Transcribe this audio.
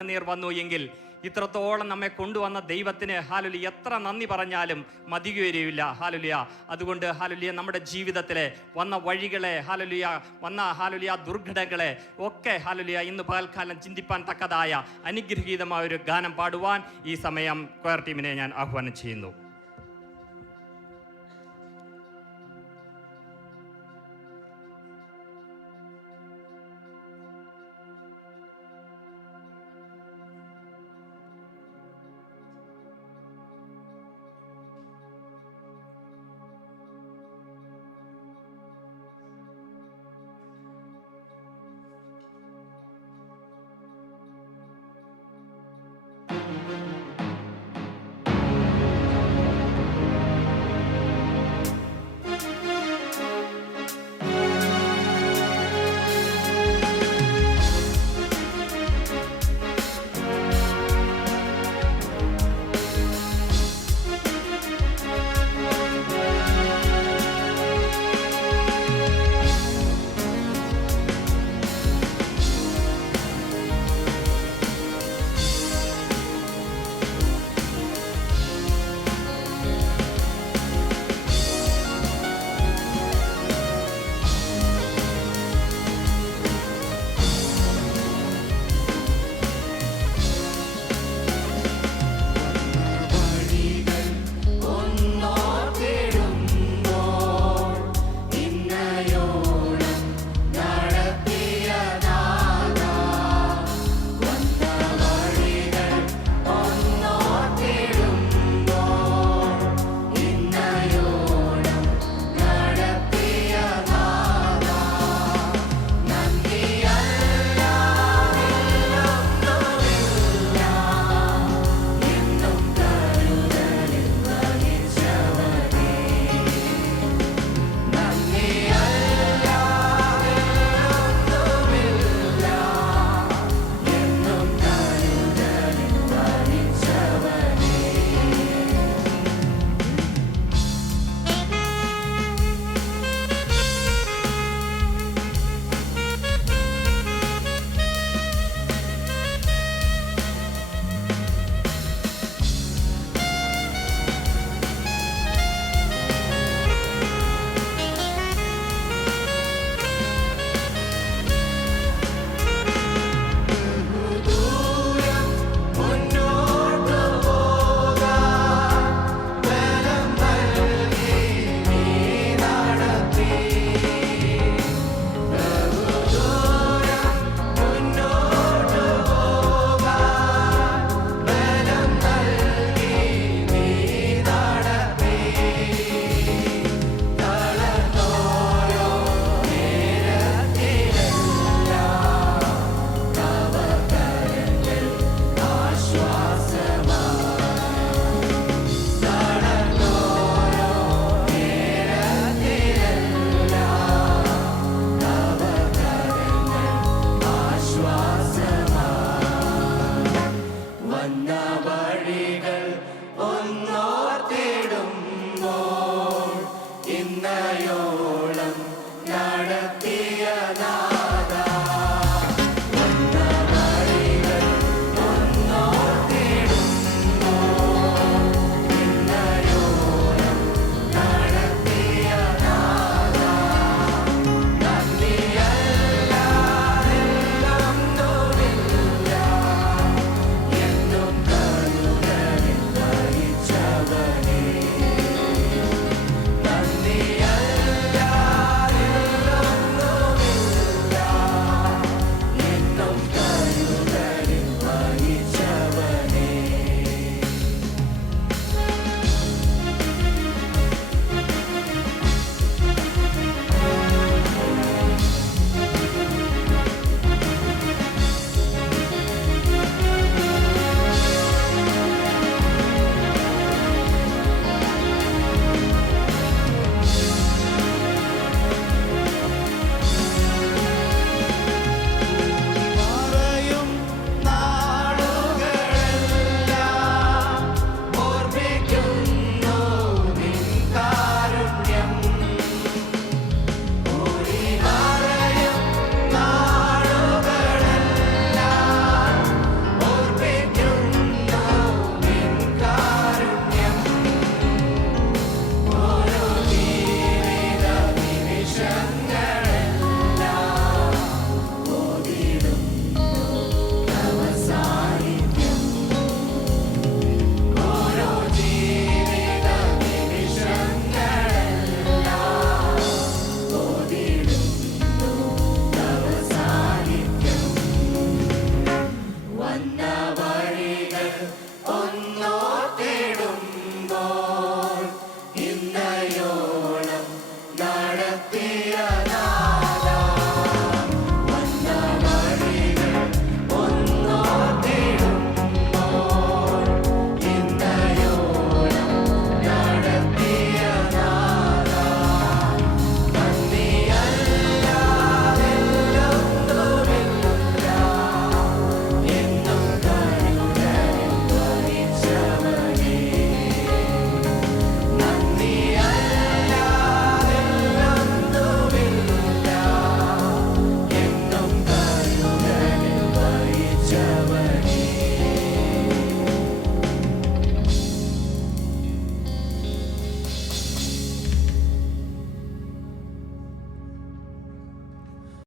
നീർ വന്നു എങ്കിൽ ഇത്രത്തോളം നമ്മെ കൊണ്ടുവന്ന ദൈവത്തിന് ഹാലുലി എത്ര നന്ദി പറഞ്ഞാലും മതിയുകയില്ല ഹാലുലിയ അതുകൊണ്ട് ഹാലുലിയ നമ്മുടെ ജീവിതത്തിലെ വന്ന വഴികളെ ഹാലുലിയ വന്ന ഹാലുലിയ ദുർഘടങ്ങളെ ഒക്കെ ഹാലുലിയ ഇന്ന് പകൽക്കാലം ചിന്തിപ്പാൻ തക്കതായ അനുഗ്രഹീതമായ ഒരു ഗാനം പാടുവാൻ ഈ സമയം ക്വയർ ടീമിനെ ഞാൻ ആഹ്വാനം ചെയ്യുന്നു.